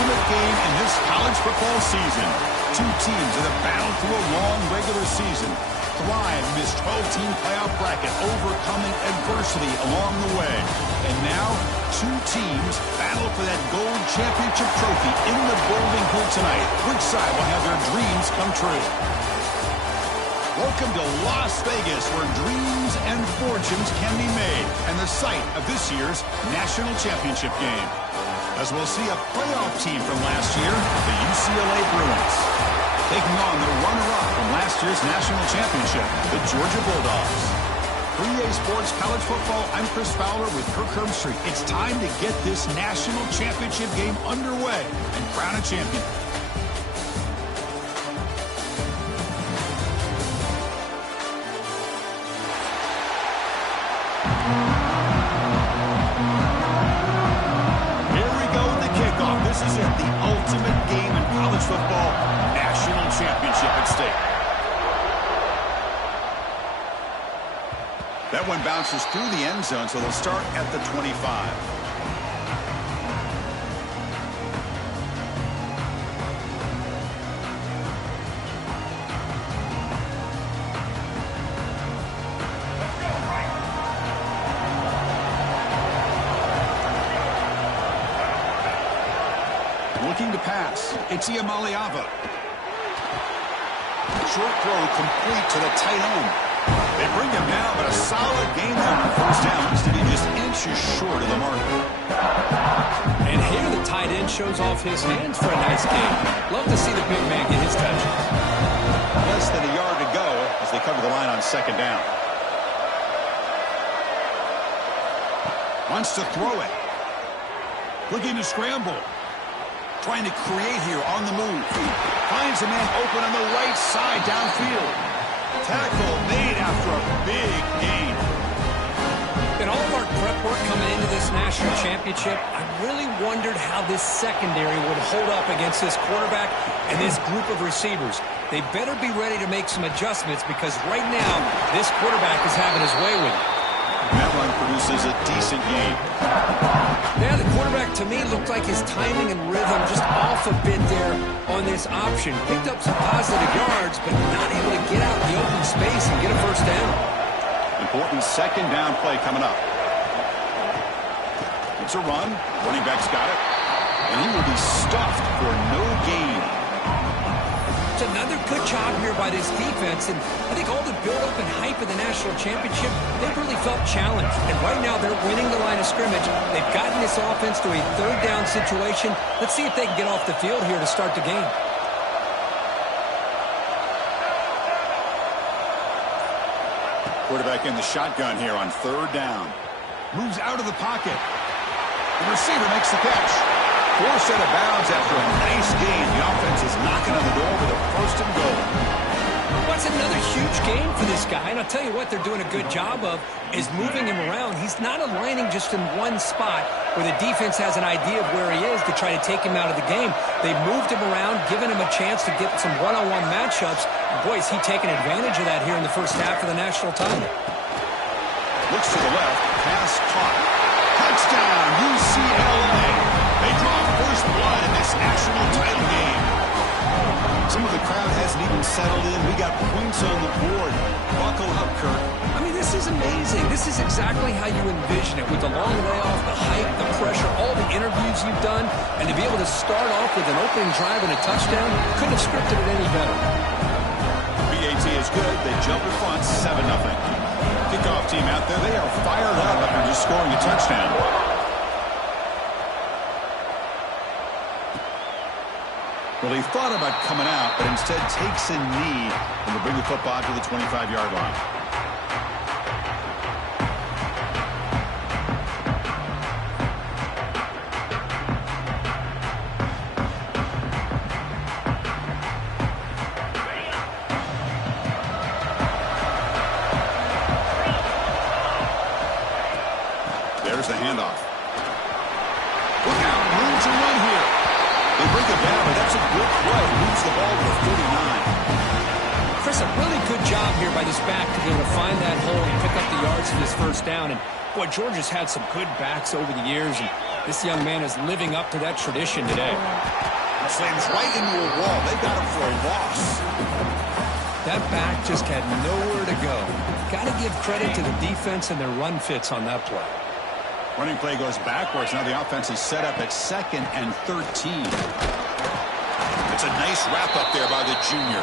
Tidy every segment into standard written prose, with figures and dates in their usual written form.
ultimate game in this college football season. Two teams that have battled through a long regular season, thrive in this 12-team playoff bracket, overcoming adversity along the way. And now, two teams battle for that gold championship trophy in the Golden Hoop tonight. Which side will have their dreams come true? Welcome to Las Vegas, where dreams and fortunes can be made, and the site of this year's national championship game. As we'll see a playoff team from last year, the UCLA Bruins, taking on the runner-up from last year's national championship, the Georgia Bulldogs. For EA Sports College Football, I'm Chris Fowler with Kirk Herbstreit. It's time to get this national championship game underway and crown a champion. This is it, the ultimate game in college football, national championship at stake. That one bounces through the end zone, so they'll start at the 25. Looking to pass. It's Iamaleava. Short throw complete to the tight end. They bring him down, but a solid gain on first down. Looks to be just inches short of the mark. And here the tight end shows off his hands for a nice gain. Love to see the big man get his touches. Less than a yard to go as they cover the line on second down. Wants to throw it. Looking to scramble. Trying to create here on the move. Finds a man open on the right side downfield. Tackle made after a big gain. In all of our prep work coming into this national championship, I really wondered how this secondary would hold up against this quarterback and this group of receivers. They better be ready to make some adjustments because right now, this quarterback is having his way with it. That run produces a decent gain. Yeah, the quarterback, to me, looked like his timing and rhythm just off a bit there on this option. Picked up some positive yards, but not able to get out in the open space and get a first down. Important second down play coming up. It's a run. Running back's got it. And he will be stuffed for no gain. It's another good job here by this defense, and I think all the build-up and hype of the national championship, they've really felt challenged. And right now, they're winning the line of scrimmage. They've gotten this offense to a third down situation. Let's see if they can get off the field here to start the game. Quarterback in the shotgun here on third down. Moves out of the pocket. The receiver makes the catch. Forced out of bounds after a nice gain. The offense is knocking on the door with a first and goal. What's another huge game for this guy? And I'll tell you what they're doing a good job of is moving him around. He's not aligning just in one spot where the defense has an idea of where he is to try to take him out of the game. They've moved him around, given him a chance to get some one-on-one matchups. Boy, is he taking advantage of that here in the first half of the national title. Looks to the left. Pass caught. Touchdown, UCLA. They draw first blood in this national title game. Some of the crowd hasn't even settled in. We got points on the board. Buckle up, Kirk. I mean, this is amazing. This is exactly how you envision it, with the long layoff, the hype, the pressure, all the interviews you've done, and to be able to start off with an opening drive and a touchdown, couldn't have scripted it any better. BAT is good. They jump in front, 7-0. Kickoff team out there. They are fired up after just scoring a touchdown. Well, he thought about coming out, but instead takes a knee and will bring the football to the 25-yard line. There's the handoff. Look out, room to run here. They bring it down, but that's a good play. Moves the ball to the 49. Chris, a really good job here by this back to be able to find that hole and pick up the yards for this first down. And, boy, Georgia's had some good backs over the years, and this young man is living up to that tradition today. Slams right into a wall. They got him for a loss. That back just had nowhere to go. Got to give credit to the defense and their run fits on that play. Running play goes backwards. Now the offense is set up at 2nd and 13. It's a nice wrap up there by the junior.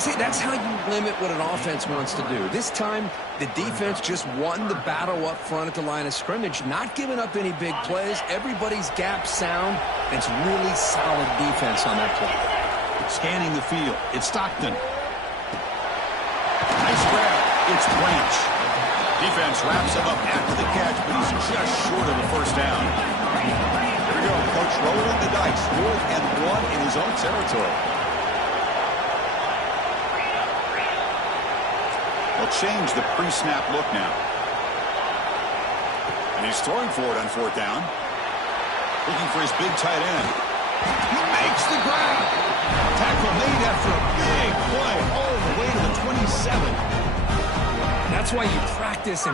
See, that's how you limit what an offense wants to do. This time, the defense just won the battle up front at the line of scrimmage, not giving up any big plays. Everybody's gap sound. It's really solid defense on that play. Scanning the field. It's Stockton. Nice grab. It's Branch. Defense wraps him up after the catch, but he's just short of a first down. Here we go. Coach rolling the dice. 4th and 1 in his own territory. They'll change the pre-snap look now. And he's throwing for it on 4th down. Looking for his big tight end. He makes the grab. Tackle made after a big play all the way to the 27. That's why you practice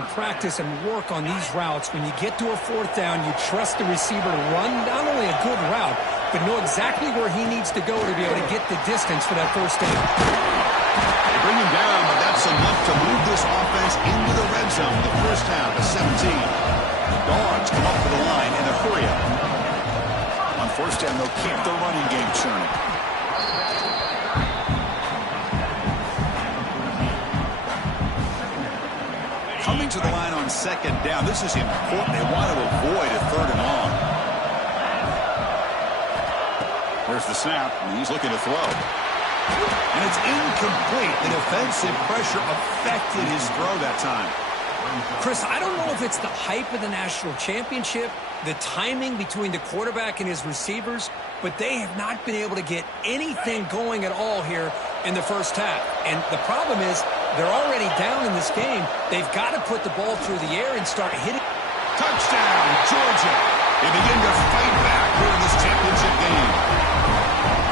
and work on these routes. When you get to a 4th down, you trust the receiver to run not only a good route, but know exactly where he needs to go to be able to get the distance for that first down. They bring him down, but that's enough to move this offense into the red zone. The first down to 17. Dogs come up to the line in a hurry up. On first down, they'll keep the running game churning. Coming to the line on 2nd down. This is important. They want to avoid a 3rd and long. There's the snap, and he's looking to throw. And it's incomplete. The defensive pressure affected his throw that time. Chris, I don't know if it's the hype of the national championship, the timing between the quarterback and his receivers, but they have not been able to get anything going at all here in the first half. And the problem is they're already down in this game. They've got to put the ball through the air and start hitting. Touchdown, Georgia. They begin to fight back here in this championship game.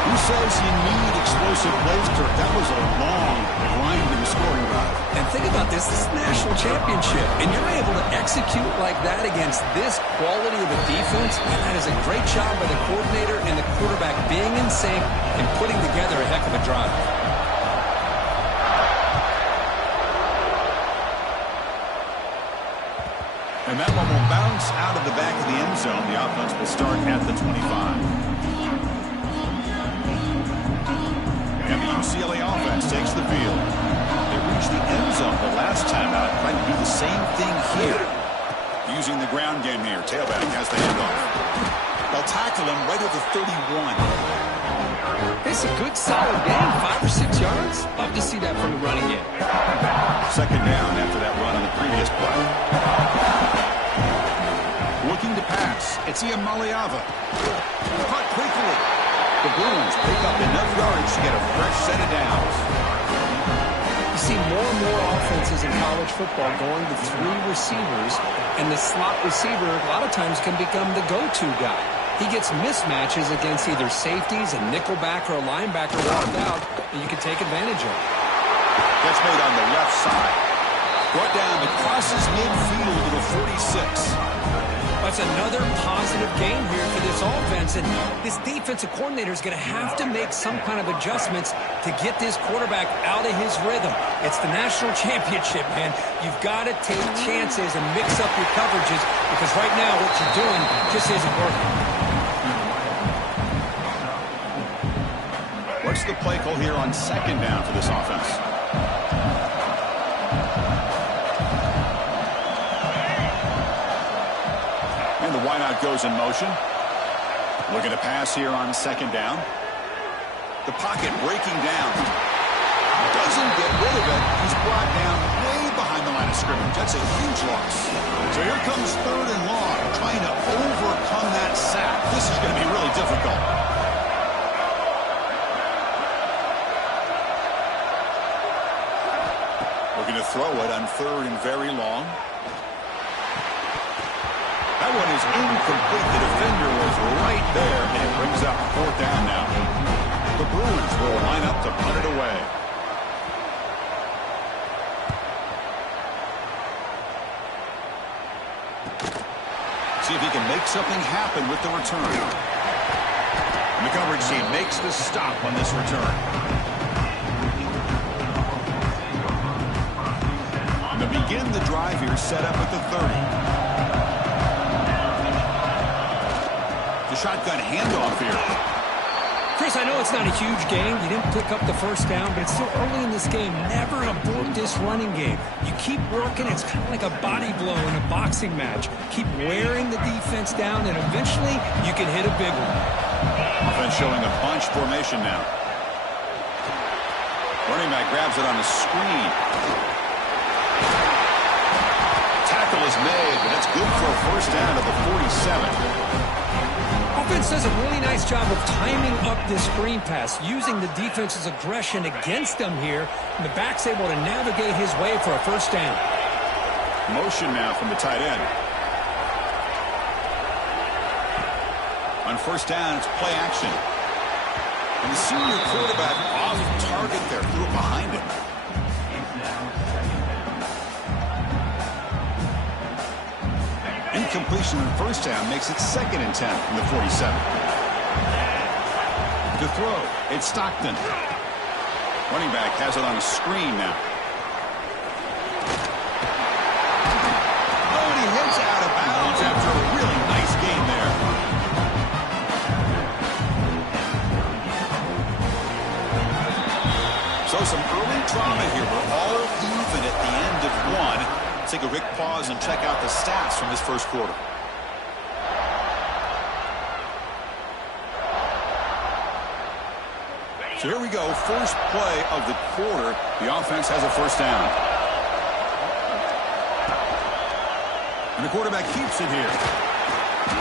Who says you need explosive plays, Kirk? That was a long, grinding scoring drive. And think about this. This is the national championship, and you're able to execute like that against this quality of a defense. And that is a great job by the coordinator and the quarterback being in sync and putting together a heck of a drive. And that one will bounce out of the back of the end zone. The offense will start at the 25. And the UCLA offense takes the field. They reached the end zone the last time out, trying to do the same thing here. Using the ground game here. Tailback has the handoff. They'll tackle him right at the 31. It's a good, solid game. 5 or 6 yards. Love to see that from the running game. 2nd down after that run on the previous play. Looking to pass. It's Iamaleava. Caught quickly. The Bruins pick up enough yards to get a fresh set of downs. You see more and more offenses in college football going to 3 receivers, and the slot receiver a lot of times can become the go-to guy. He gets mismatches against either safeties, a nickelback, or a linebacker walked out, and you can take advantage of it. That's made on the left side. Brought down and crosses midfield to the 46. That's another positive game here for this offense, and this defensive coordinator is going to have to make some kind of adjustments to get this quarterback out of his rhythm. It's the national championship, man. You've got to take chances and mix up your coverages because right now what you're doing just isn't working. What's the play call here on 2nd down for this offense? And the wideout goes in motion. Looking to pass here on 2nd down. The pocket breaking down. Doesn't get rid of it. He's brought down way behind the line of scrimmage. That's a huge loss. So here comes 3rd and long, trying to overcome that sack. This is going to be really difficult. Looking to throw it on 3rd and very long. That one is incomplete. The defender was right there, and it brings up 4th down now. The Bruins will line up to punt it away. make something happen with the return. And the coverage team makes the stop on this return. And to begin the drive here, set up at the 30. The shotgun handoff here. Chris, I know it's not a huge game. You didn't pick up the first down, but it's still early in this game. Never abort this running game. You keep working. It's kind of like a body blow in a boxing match. Keep wearing the defense down, and eventually you can hit a big one. Offense showing a bunch formation now. Running back grabs it on a screen. Tackle is made, but that's good for a first down at the 47. Offense does a really nice job of timing up this screen pass, using the defense's aggression against them here, and the back's able to navigate his way for a first down. Motion now from the tight end. On first down, it's play action. And the senior quarterback off target there, threw it behind him. Incompletion on first down makes it 2nd and 10 from the 47. To throw, it's Stockton. Running back has it on a screen now. Oh, and he hits out of bounds after a really nice gain there. So some early drama here. We're all even at the end of one. Take a quick pause and check out the stats from this first quarter. So here we go, first play of the quarter. The offense has a first down. And the quarterback keeps it here.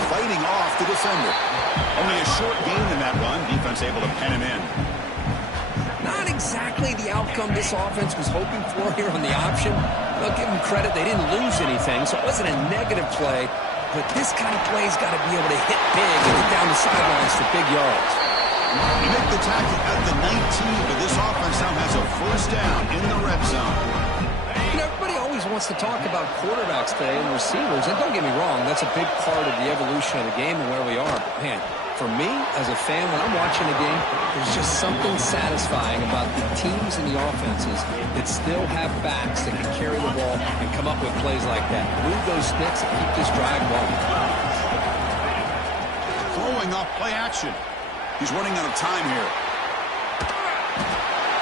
Fighting off the defender. Only a short gain in that run. Defense able to pen him in. Not exactly the outcome this offense was hoping for here on the option. They'll give them credit. They didn't lose anything, so it wasn't a negative play. But this kind of play's got to be able to hit big and get down the sidelines for big yards. They make the tackle at the 19, but this offense now has a first down in the red zone. You know, everybody always wants to talk about quarterbacks today and receivers. And don't get me wrong, that's a big part of the evolution of the game and where we are. But, man, for me, as a fan, when I'm watching a game, there's just something satisfying about the teams and the offenses that still have backs that can carry the ball and come up with plays like that. Move those sticks and keep this drive going. Throwing off play action. He's running out of time here.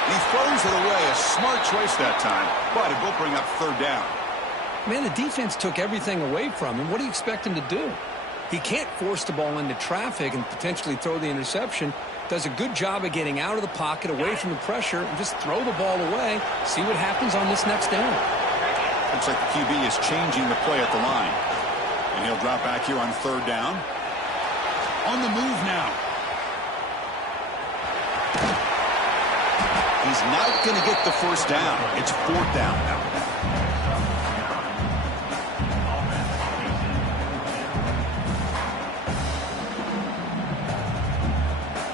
He throws it away. A smart choice that time, but it will bring up third down. Man, the defense took everything away from him. What do you expect him to do? He can't force the ball into traffic and potentially throw the interception. Does a good job of getting out of the pocket, away from the pressure, and just throw the ball away. See what happens on this next down. Looks like the QB is changing the play at the line. And he'll drop back here on third down. On the move now. He's not going to get the first down. It's fourth down now.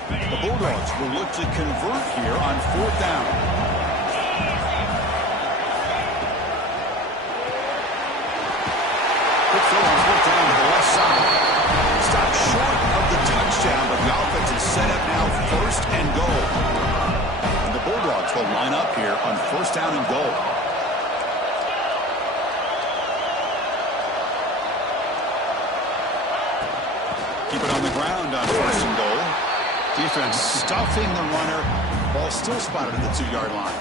The Bulldogs will look to convert here on fourth down. Quick throw on fourth down to the left side. Stopped short of the touchdown, but the offense is set up now first and goal. And the Bulldogs will line up here on first down and goal. Keep it on the ground on first and goal. Defense stuffing the runner. Ball still spotted at the 2-yard line.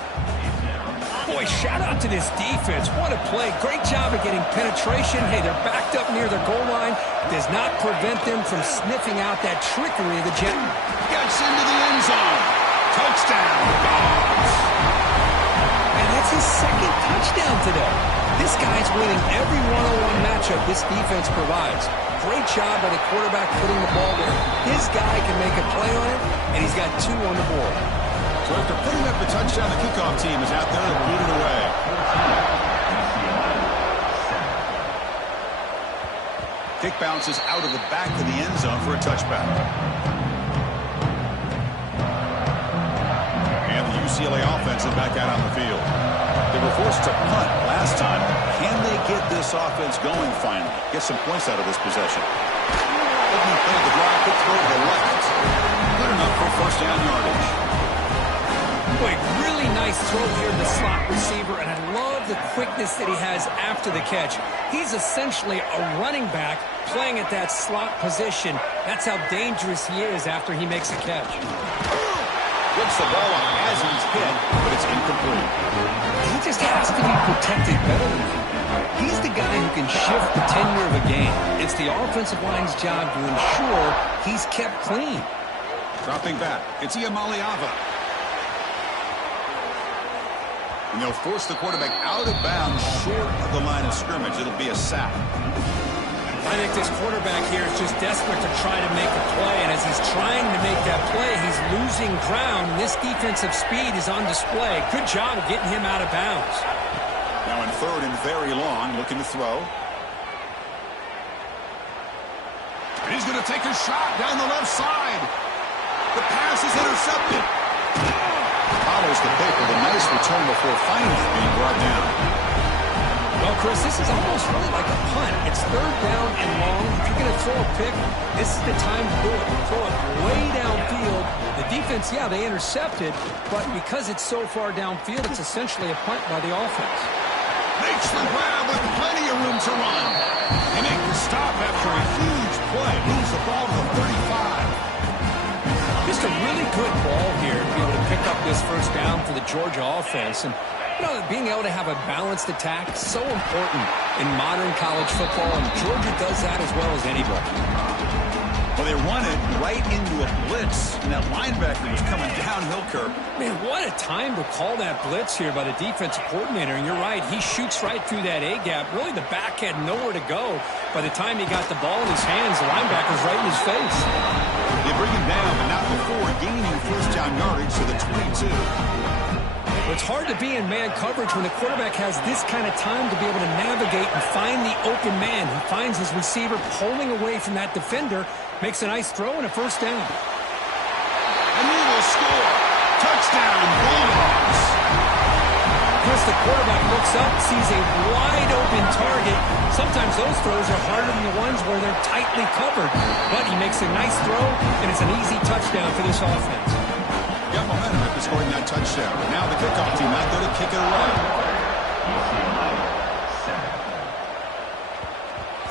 Boy, shout out to this defense. What a play. Great job of getting penetration. Hey, they're backed up near their goal line. Does not prevent them from sniffing out that trickery of the Jet. Gets into the end zone. Touchdown, Dogs. And that's his second touchdown today. This guy's winning every one-on-one matchup this defense provides. Great job by the quarterback putting the ball where his guy can make a play on it, and he's got 2 on the board. So after putting up the touchdown, the kickoff team is out there to beat it away. Kick bounces out of the back of the end zone for a touchback. And the UCLA offense is back out on the field. They were forced to punt last time. Can they get this offense going finally. Get some points out of this possession. Opening play of the drive, quick throw to the left. Good enough for first down yardage. Boy, really nice throw here to the slot receiver, and I love the quickness that he has after the catch. He's essentially a running back playing at that slot position. That's how dangerous he is after he makes a catch. Gets the ball up as he's hit, but it's incomplete. He just has to be protected better than that. He's the guy who can shift the tenure of a game. It's the offensive line's job to ensure he's kept clean. Dropping back, it's Iamaleava. And they'll force the quarterback out of bounds short of the line of scrimmage. It'll be a sack. I think this quarterback here is just desperate to try to make a play, and as he's trying to make that play, he's losing ground. This defensive speed is on display. Good job of getting him out of bounds. Now in third and very long, looking to throw. And he's going to take a shot down the left side. The pass is intercepted. Follows the pick with a nice return before finally being brought down. Well, Chris, this is almost really like a punt. It's third down and long. If you're going to throw a pick, this is the time to do it. Throw it way downfield. The defense, yeah, they intercepted, but because it's so far downfield, it's essentially a punt by the offense. Makes the grab with plenty of room to run. He makes the stop after a huge play. Moves the ball to the 35. Just a really good ball here to be able to pick up this first down for the Georgia offense. And, you know, being able to have a balanced attack is so important in modern college football, and Georgia does that as well as anybody. Well, they run it right into a blitz, and that linebacker was coming downhill, Kirk. Man, what a time to call that blitz here by the defensive coordinator. And you're right, he shoots right through that A-gap. Really, the back had nowhere to go. By the time he got the ball in his hands, the linebacker's right in his face. They bring him down, but not before gaining first down yardage to the 22. It's hard to be in man coverage when the quarterback has this kind of time to be able to navigate and find the open man. He finds his receiver pulling away from that defender, makes a nice throw and a first down. And he will score. Touchdown, Bulldogs. Chris, the quarterback looks up, sees a wide open target. Sometimes those throws are harder than the ones where they're tightly covered. But he makes a nice throw, and it's an easy touchdown for this offense. Got momentum after scoring that touchdown. Now the kickoff team out there to kick it away.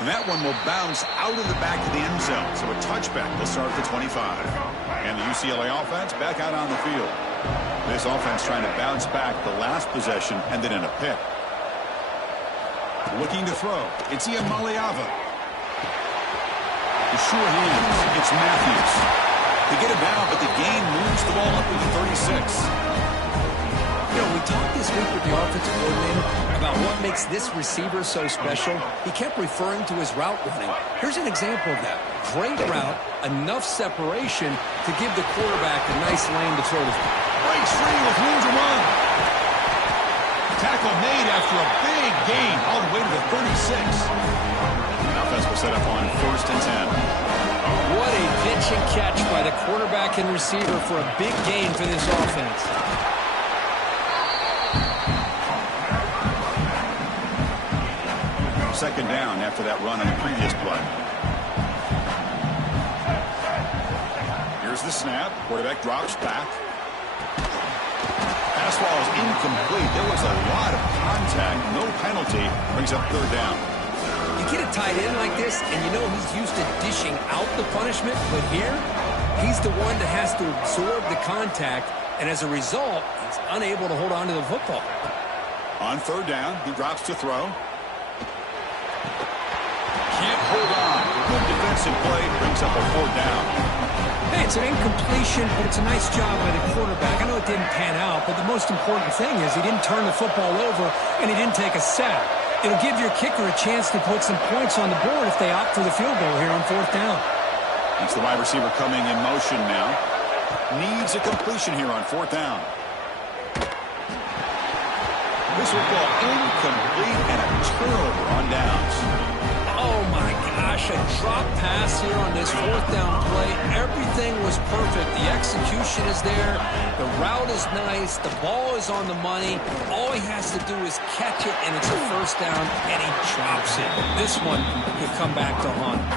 And that one will bounce out of the back of the end zone. So a touchback will start at the 25. And the UCLA offense back out on the field. This offense trying to bounce back the last possession, ended in a pick. Looking to throw. It's Iamaleava. The sure hands. It's Matthews. They get it down, but the gain moves the ball up to the 36. You know, we talked this week with the offensive coordinator about what makes this receiver so special. He kept referring to his route running. Here's an example of that. Great route, enough separation to give the quarterback a nice lane to throw the ball. Breaks free with room to run. Tackle made after a big gain all the way to the 36. The offense will set up on first and 10. What a pitch and catch by the quarterback and receiver for a big gain for this offense. Second down after that run on the previous play. Here's the snap. Quarterback drops back. Pass ball is incomplete. There was a lot of contact. No penalty. Brings up third down. You get a tight end like this, and you know he's used to dishing out the punishment, but here, he's the one that has to absorb the contact, and as a result, he's unable to hold on to the football. On third down, he drops to throw. Can't hold on. Good defensive play brings up a fourth down. Hey, it's an incompletion, but it's a nice job by the quarterback. I know it didn't pan out, but the most important thing is he didn't turn the football over, and he didn't take a sack. It'll give your kicker a chance to put some points on the board if they opt for the field goal here on fourth down. It's the wide receiver coming in motion now. Needs a completion here on fourth down. This will fall incomplete and a turnover on downs. Oh, my gosh. gosh, a drop pass here on this fourth down play. Everything was perfect. The execution is there. The route is nice. The ball is on the money. All he has to do is catch it, and it's a first down, and he drops it. This one could come back to haunt him.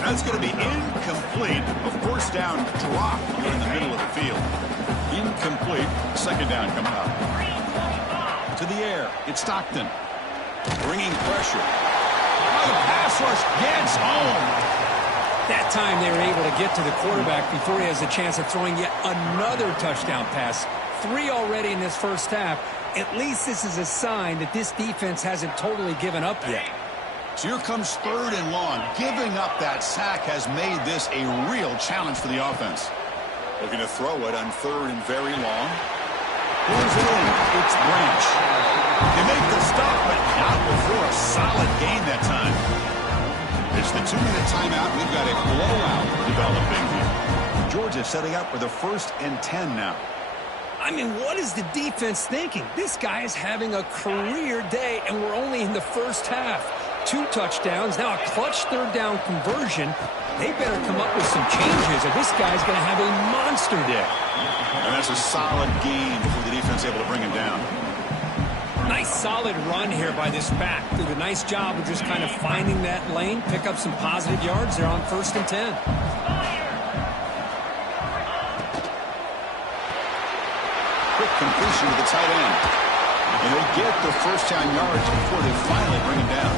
That's going to be incomplete. A first down drop in the middle of the field. Incomplete. Second down coming up. To the air. It's Stockton. Bringing pressure. Oh, the pass rush gets home. That time they were able to get to the quarterback before he has a chance of throwing yet another touchdown pass. 3 already in this first half. At least this is a sign that this defense hasn't totally given up yet. So here comes 3rd and long. Giving up that sack has made this a real challenge for the offense. Looking to throw it on 3rd and very long. Pulls it in. It's Branch. They make the stop, but not before a solid gain that time. It's the 2-minute timeout. We've got a blowout developing here. Georgia setting up with a 1st and 10 now. I mean, what is the defense thinking? This guy is having a career day, and we're only in the first half. 2 touchdowns, now a clutch 3rd down conversion. They better come up with some changes, or this guy's going to have a monster day. And that's a solid gain before the defense able to bring him down. Nice solid run here by this back. Did a nice job of just kind of finding that lane, pick up some positive yards there on 1st and 10. Quick completion to the tight end. And they get the first down yards before they finally bring him down.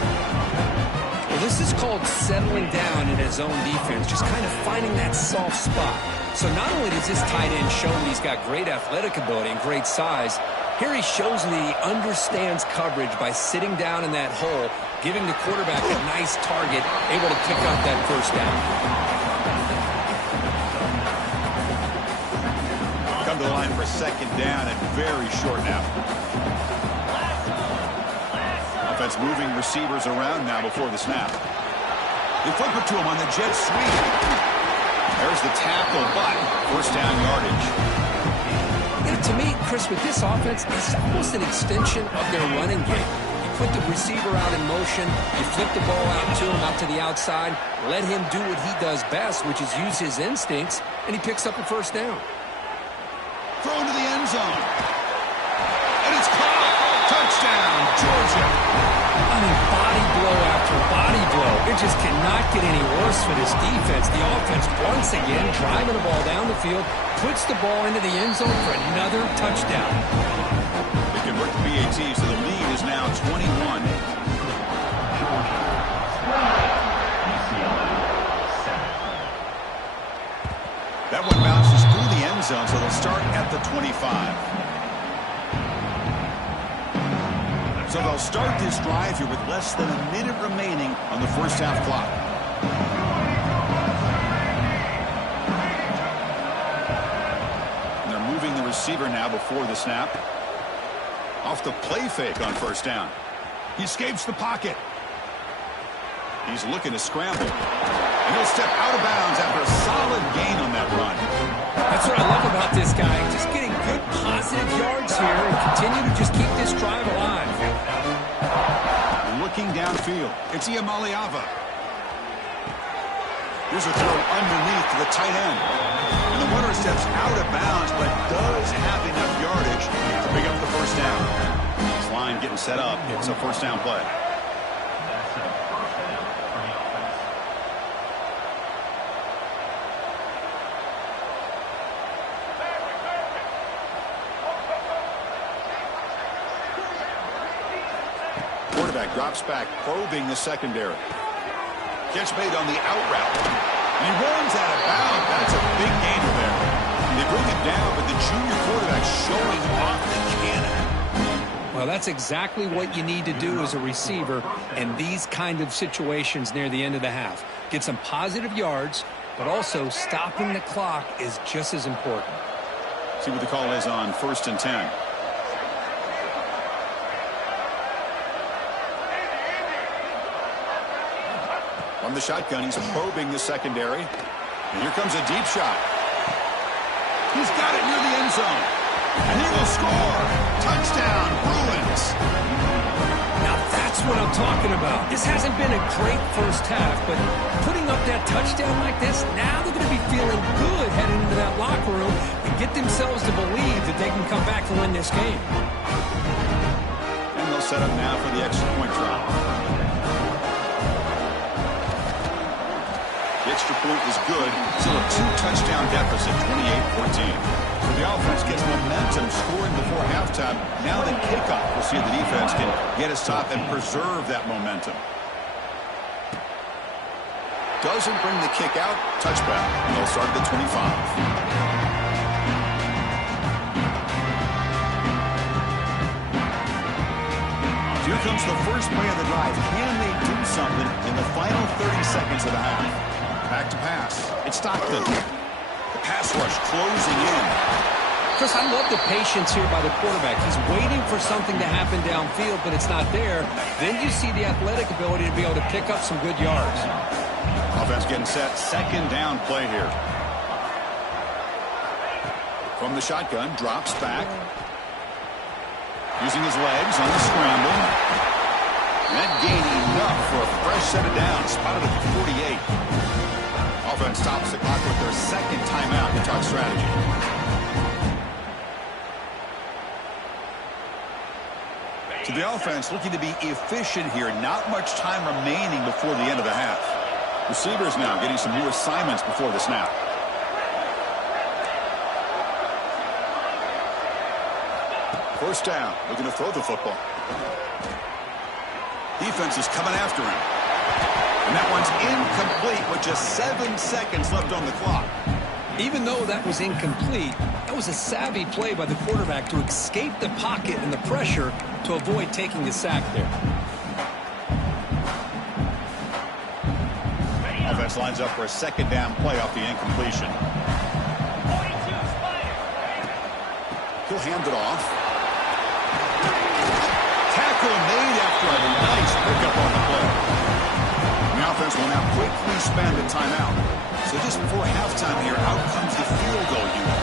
Well, this is called settling down in his own defense, just kind of finding that soft spot. So not only does this tight end show that he's got great athletic ability and great size, here he shows that he understands coverage by sitting down in that hole, giving the quarterback a nice target, able to pick up that first down. Come to the line for 2nd down and very short now. Offense moving receivers around now before the snap. They flip it to him on the jet sweep. There's the tackle, but first down yardage. You know, to me, Chris, with this offense, it's almost an extension of their running game. You put the receiver out in motion, you flip the ball out to him, out to the outside, let him do what he does best, which is use his instincts, and he picks up a first down. Thrown to the end zone. And it's caught. Touchdown, Georgia. I mean, body blow after body blow. It just cannot get any worse for this defense. The offense, once again, driving the ball down the field, puts the ball into the end zone for another touchdown. They convert the BAT, so the lead is now 21. That one bounces through the end zone, so they'll start at the 25. So they'll start this drive here with less than a minute remaining on the first half clock. And they're moving the receiver now before the snap. Off the play fake on first down. He escapes the pocket. He's looking to scramble. And he'll step out of bounds after a solid gain on that run. That's what I love about this guy. Just getting good positive yards here and continue to just keep this drive alive. Looking downfield. It's Iamaleava. Here's a throw underneath to the tight end. And the runner steps out of bounds, but does have enough yardage to pick up the first down. This line getting set up. It's a first down play. Quarterback drops back, probing the secondary. Catch made on the out route. And he runs out of bounds. That's a big gainer there. They bring him down, but the junior quarterback showing off the cannon. Well, that's exactly what you need to do as a receiver in these kind of situations near the end of the half. Get some positive yards, but also stopping the clock is just as important. See what the call is on 1st and 10. From the shotgun, he's probing the secondary. And here comes a deep shot. He's got it near the end zone. And he will score. Touchdown, Bruins. Now that's what I'm talking about. This hasn't been a great first half, but putting up that touchdown like this, now they're going to be feeling good heading into that locker room and get themselves to believe that they can come back to win this game. And they'll set up now for the extra point drop. The extra point is good. Still a 2-touchdown deficit, 28-14. So the offense gets momentum scoring before halftime. Now the kickoff, we'll see if the defense can get a stop and preserve that momentum. Doesn't bring the kick out. Touchback. And they'll start at the 25. Here comes the first play of the drive. Can they do something in the final 30 seconds of the half? Back to pass. It's Stockton. The pass rush closing in. Chris, I love the patience here by the quarterback. He's waiting for something to happen downfield, but it's not there. Then you see the athletic ability to be able to pick up some good yards. Offense getting set. Second down play here. From the shotgun, drops back. Using his legs on the scramble. And gaining enough for a fresh set of downs. Spotted at the 48. Offense stops the clock with their second timeout to talk strategy. So the offense looking to be efficient here. Not much time remaining before the end of the half. Receivers now getting some new assignments before the snap. First down, looking to throw the football. Defense is coming after him. And that one's incomplete with just 7 seconds left on the clock. Even though that was incomplete, that was a savvy play by the quarterback to escape the pocket and the pressure to avoid taking the sack there. Offense lines up for a second down play off the incompletion. He'll hand it off. Tackle made after a nice pickup on the play. The offense will now quickly spend the timeout. So just before halftime here, out comes the field goal unit.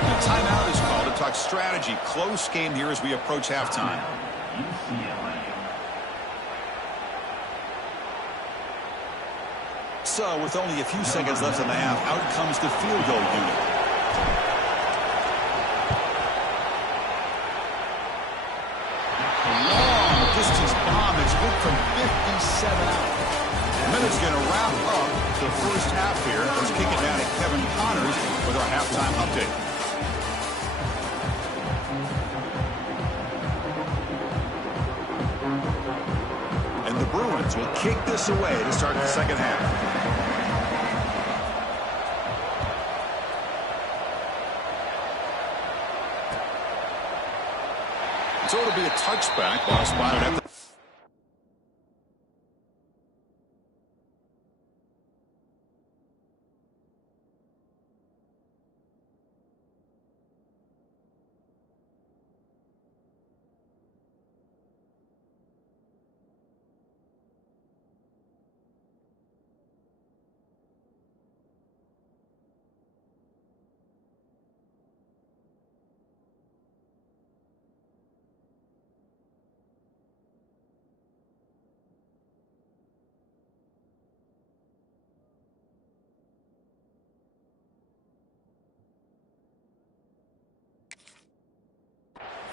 The timeout is called to talk strategy. Close game here as we approach halftime. UCLA. So with only a few seconds left in the half, out comes the field goal unit. Long distance bomb. It's good from 57 out. And then it's going to wrap up the first half here. Let's kick it down to Kevin Connors with our halftime update. And the Bruins will kick this away to start the second half. So it'll be a touchback. Ball spotted at the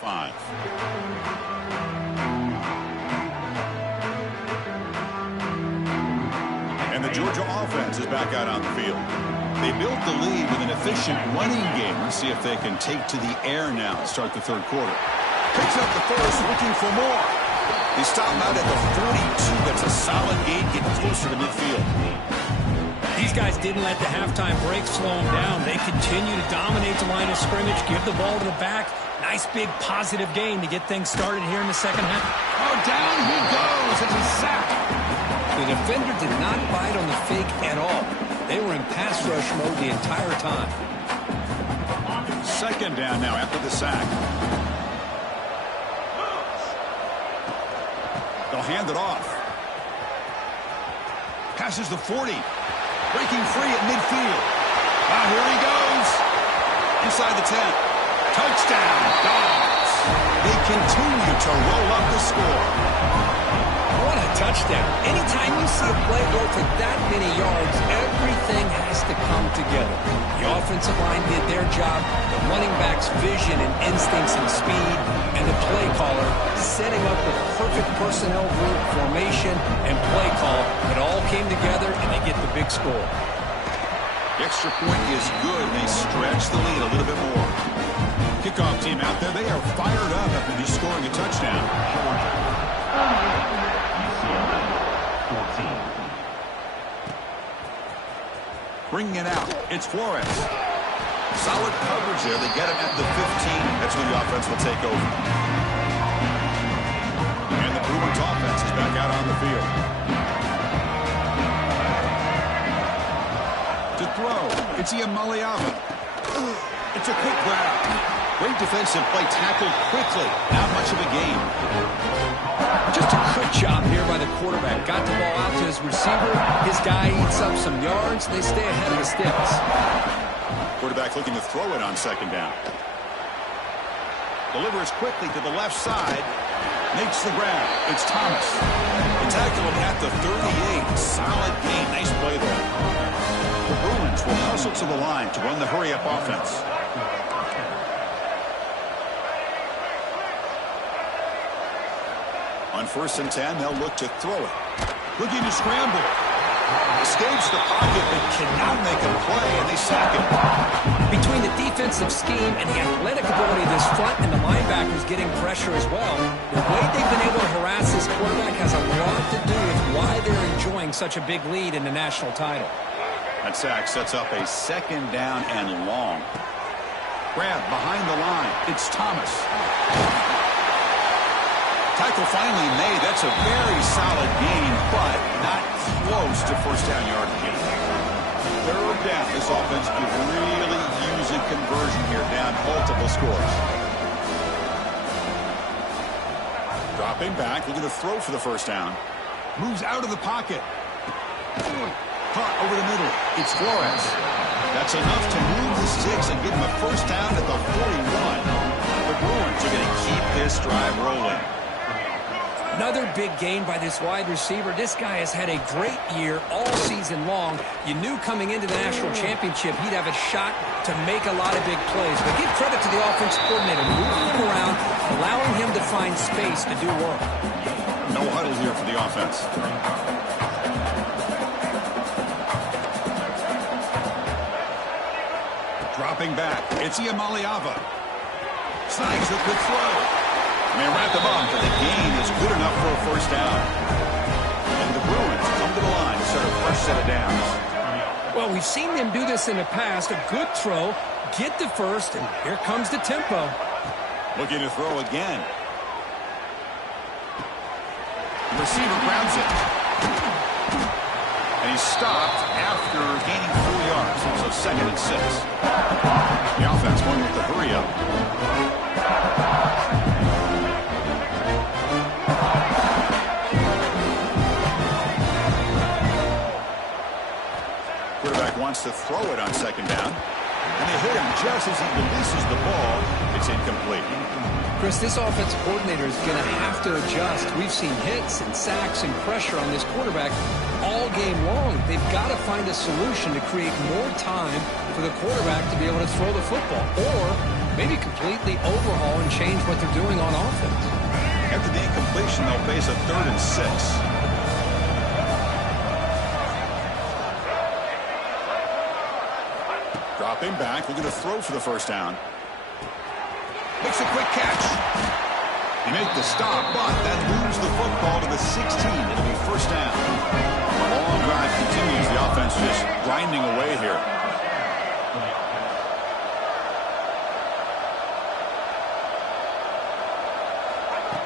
five. And the Georgia offense is back out on the field. They built the lead with an efficient running game. Let's see if they can take to the air now to start the third quarter. Picks up the first, looking for more. They stop him out at the 42. That's a solid gain, getting closer to midfield. These guys didn't let the halftime break slow them down. They continue to dominate the line of scrimmage, give the ball to the back. Nice big positive gain to get things started here in the second half. Oh, down he goes. It's a sack. The defender did not bite on the fake at all. They were in pass rush mode the entire time. Second down now after the sack. They'll hand it off. Passes the 40. Breaking free at midfield. Ah, here he goes. Inside the 10. Touchdown, Dogs. They continue to roll up the score. What a touchdown. Anytime you see a play go for that many yards, everything has to come together. The offensive line did their job, the running back's vision and instincts and speed, and the play caller setting up the perfect personnel group, formation, and play call. It all came together, and they get the big score. The extra point is good, and they stretch the lead a little bit more. Kickoff team out there, they are fired up after just scoring a touchdown. Bringing it out, it's Flores. Solid coverage there. They get him at the 15. That's when the offense will take over. And the Bruins offense is back out on the field. To throw, it's Iamaleava. It's a quick grab. Great defensive play, tackled quickly. Not much of a gain. Just a good job here by the quarterback. Got the ball out to his receiver. His guy eats up some yards. They stay ahead of the sticks. Quarterback looking to throw it on second down. Delivers quickly to the left side. Makes the grab. It's Thomas. They tackle him at the 38. Solid gain. Nice play there. The Bruins will hustle to the line to run the hurry-up offense. On 1st and 10, they'll look to throw it. Looking to scramble. Escapes the pocket, but cannot make a play, and they sack him. Between the defensive scheme and the athletic ability of this front and the linebackers getting pressure as well, the way they've been able to harass this quarterback has a lot to do with why they're enjoying such a big lead in the national title. That sack sets up a 2nd down and long. Grab behind the line. It's Thomas. Tackle finally made. That's a very solid gain, but not close to 1st down yard gain. 3rd down. This offense could really use a conversion here, down multiple scores. Dropping back, looking to throw for the 1st down. Moves out of the pocket. Caught over the middle. It's Flores. That's enough to move the sticks and give him a 1st down at the 41. The Bruins are going to keep this drive rolling. Another big gain by this wide receiver. This guy has had a great year all season long. You knew coming into the national championship he'd have a shot to make a lot of big plays. But give credit to the offensive coordinator, moving him around, allowing him to find space to do work. No huddle here for the offense. Dropping back, it's Iamaleava. Snags a good throw. And they wrap him up, but the gain is good enough for a 1st down. And the Bruins come to the line to start a fresh set of downs. Well, we've seen them do this in the past. A good throw, get the 1st, and here comes the tempo. Looking to throw again. The receiver grabs it. And he's stopped after gaining 4 yards. So 2nd and 6. The offense going with the hurry-up. Quarterback wants to throw it on 2nd down. And they hit him just as he releases the ball. It's incomplete. Chris, this offensive coordinator is going to have to adjust. We've seen hits and sacks and pressure on this quarterback all game long. They've got to find a solution to create more time for the quarterback to be able to throw the football, or maybe completely overhaul and change what they're doing on offense. After the incompletion, they'll face a 3rd and 6. Dropping back, looking to throw for the 1st down. Makes a quick catch. He make the stop, but that moves the football to the 16. It'll be 1st down. The long drive continues. The offense just grinding away here.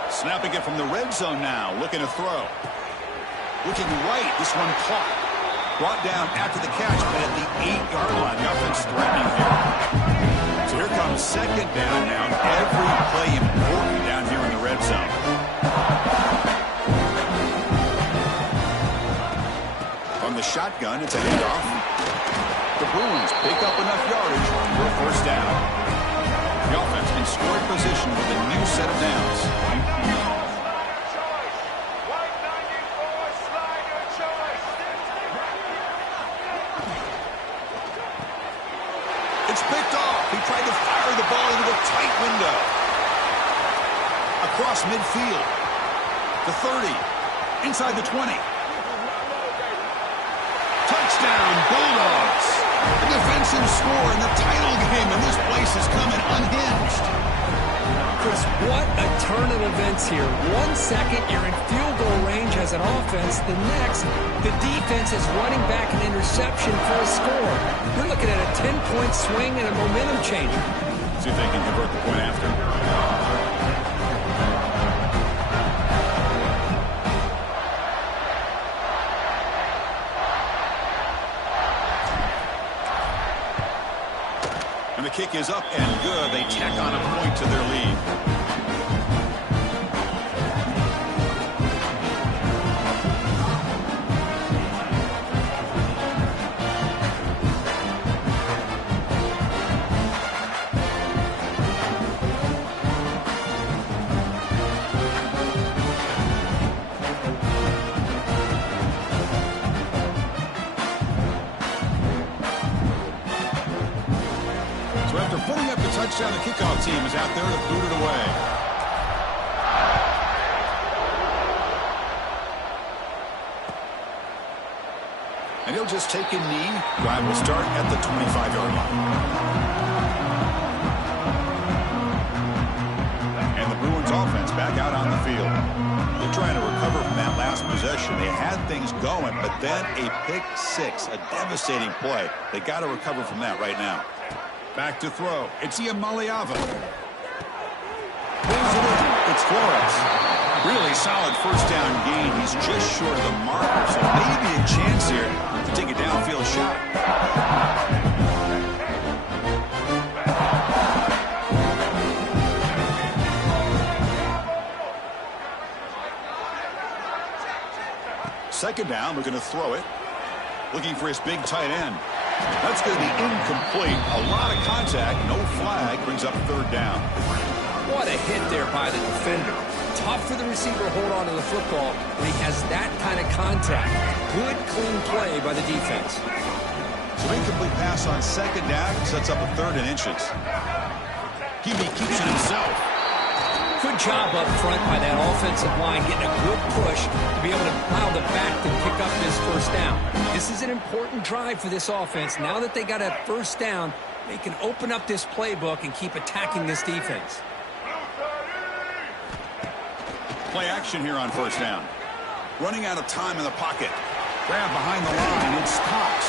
Snapping it from the red zone now. Looking to throw. Looking right. This one caught. Brought down after the catch, but at the 8-yard line. The offense threatening here. So here comes 2nd down now. Every play important down here in the red zone. From the shotgun, it's a handoff. The Bruins pick up enough yardage for a 1st down. The offense in scoring position with a new set of downs. tight window. Across midfield. The 30. Inside the 20. Touchdown, Bulldogs. A defensive score in the title game, and this place is coming unhinged. Chris, what a turn of events here. 1 second, you're in field goal range as an offense. The next, the defense is running back an interception for a score. We're looking at a 10-point swing and a momentum changer. See if they can convert the point after. And the kick is up and good. They tack on a point to their lead. Putting up the touchdown, the kickoff team is out there to boot it away. And he'll just take a knee. Drive will start at the 25-yard line. And the Bruins offense back out on the field. They're trying to recover from that last possession. They had things going, but then a pick six, a devastating play. They got to recover from that right now. Back to throw. It's Iamaliava. Pulls it in. It's Flores. Really solid first down gain. He's just short of the marker, so maybe a chance here to take a downfield shot. Second down, looking to throw it. Looking for his big tight end. That's going to be incomplete. A lot of contact. No flag. Brings up third down. What a hit there by the defender. Tough for the receiver to hold on to the football when he has that kind of contact. Good, clean play by the defense. So incomplete pass on second down. Sets up a third and inches. Hebe keeps it himself. Good job up front by that offensive line, getting a good push to be able to allow the back to pick up this first down. This is an important drive for this offense. Now that they got a first down, they can open up this playbook and keep attacking this defense. Play action here on first down. Running out of time in the pocket. Grab behind the line. It's Cox.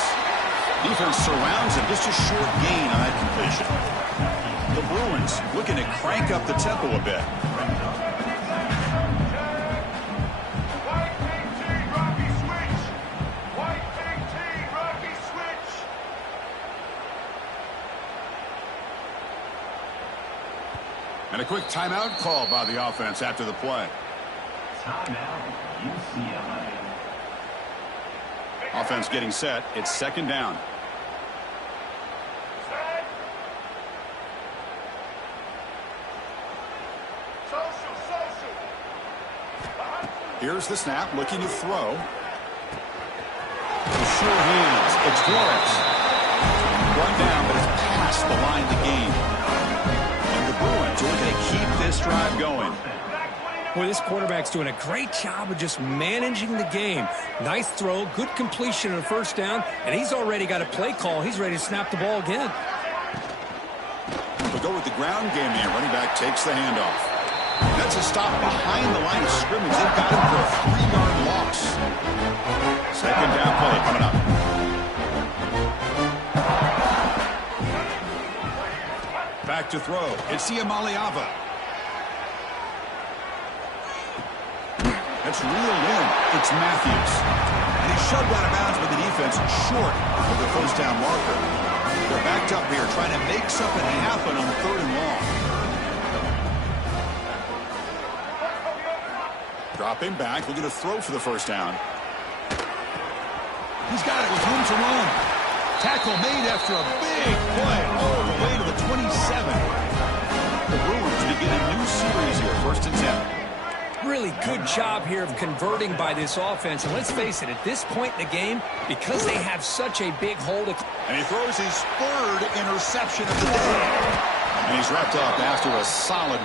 Defense surrounds him. Just a short gain on that completion. The Bruins looking to crank up the tempo a bit. And a quick timeout call by the offense after the play. Timeout, UCLA. Offense getting set. It's second down. Here's the snap, looking to throw. Sure hands. It's Flores. Run down, but it's past the line to gain. And the Bruins are going to keep this drive going. Boy, this quarterback's doing a great job of just managing the game. Nice throw, good completion on first down, and he's already got a play call. He's ready to snap the ball again. We'll go with the ground game here. Running back takes the handoff. That's a stop behind the line of scrimmage. They've got him for a 3-yard loss. Second down play coming up. Back to throw. It's Iamaliava. That's reeled in. It's Matthews. And he's shoved out of bounds by the defense short of the first down marker. They're backed up here trying to make something happen on third and long. Dropping back, looking to throw for the first down. He's got it with room to run. Tackle made after a big play all the way to the 27. The Bruins begin a new series here, 1st and 10. Really good job here of converting by this offense. And let's face it, at this point in the game, because they have such a big hold. And he throws his third interception of the day. And he's wrapped up after a solid